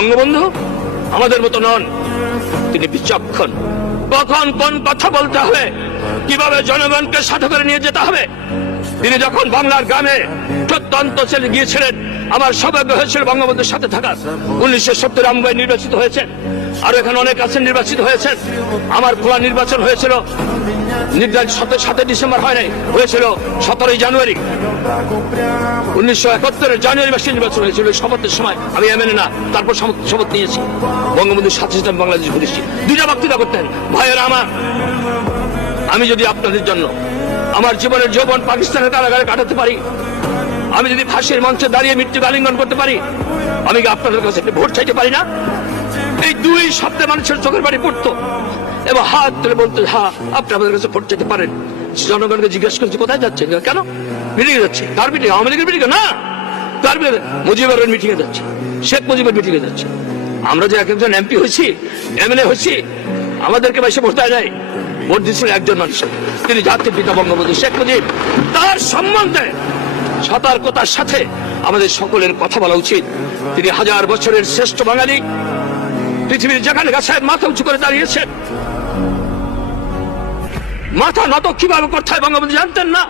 বঙ্গবন্ধু আমাদের মতো নন, তিনি বিচক্ষণ। কখন কোন কথা বলতে হবে, কিভাবে জনগণকে সাথে করে নিয়ে যেতে হবে। তিনি যখন বাংলার গ্রামে প্রত্যন্ত চলে গিয়েছিলেন, আমার সৌভাগ্য হয়েছিল বঙ্গবন্ধুর সাথে থাকার। 1970 মুম্বাই নির্বাচিত হয়েছেন, আর এখানে অনেক আছেন নির্বাচিত হয়েছেন। আমার খোলা নির্বাচন হয়েছিল নির্ধারিত 7 ডিসেম্বর হয় নাই, হয়েছিল 17 জানুয়ারি। 1971 জানুয়ারি মাসে নির্বাচন হয়েছিল। শপথের সময় আমি এমএনএ না, তারপর শপথ নিয়েছি। বঙ্গবন্ধুর সাথে সাথে বাংলাদেশ ঘুরেছি। 2টা বক্তৃতা করতেন। ভাইয়েরা আমার, আমি যদি আপনাদের জন্য আমার জীবনের যৌবন পাকিস্তানের কারাগারে কাটাতে পারি, আমি যদি ফাঁসির মঞ্চে দাঁড়িয়ে মৃত্যুকে আলিঙ্গন করতে পারি, আমি কি আপনাদের কাছে একটু ভোট চাইতে পারি না? এই 2 শব্দে মানুষের চোখের বাড়ি পড়তো এবং হাত তুলে বলতো, হ্যাঁ আপনি আমাদের কাছে ভোট চাইতে পারেন। জনগণকে জিজ্ঞেস করছে কোথায় যাচ্ছে, কেন মিটিং এ যাচ্ছে? কার মিটিং? আওয়ামী লীগের মিটিং না, কার মুজিবের মিটিং এ যাচ্ছে, শেখ মুজিবের মিটিং এ যাচ্ছে। আমরা যে একজন এমপি হয়েছি, এমএলএ হয়েছি, আমাদেরকে বেশি ভোট দেয় নাই। ভোট দিচ্ছিল একজন মানুষ, তিনি জাতির পিতা বঙ্গবন্ধু শেখ মুজিব। তার সম্বন্ধে সতর্কতার সাথে আমাদের সকলের কথা বলা উচিত। তিনি 1000 বছরের শ্রেষ্ঠ বাঙালি। পৃথিবীর যেখানে কাছে মাথা উঁচু করে দাঁড়িয়েছেন। মাথা নত কিভাবে করতে হয় বঙ্গবন্ধু জানতেন না।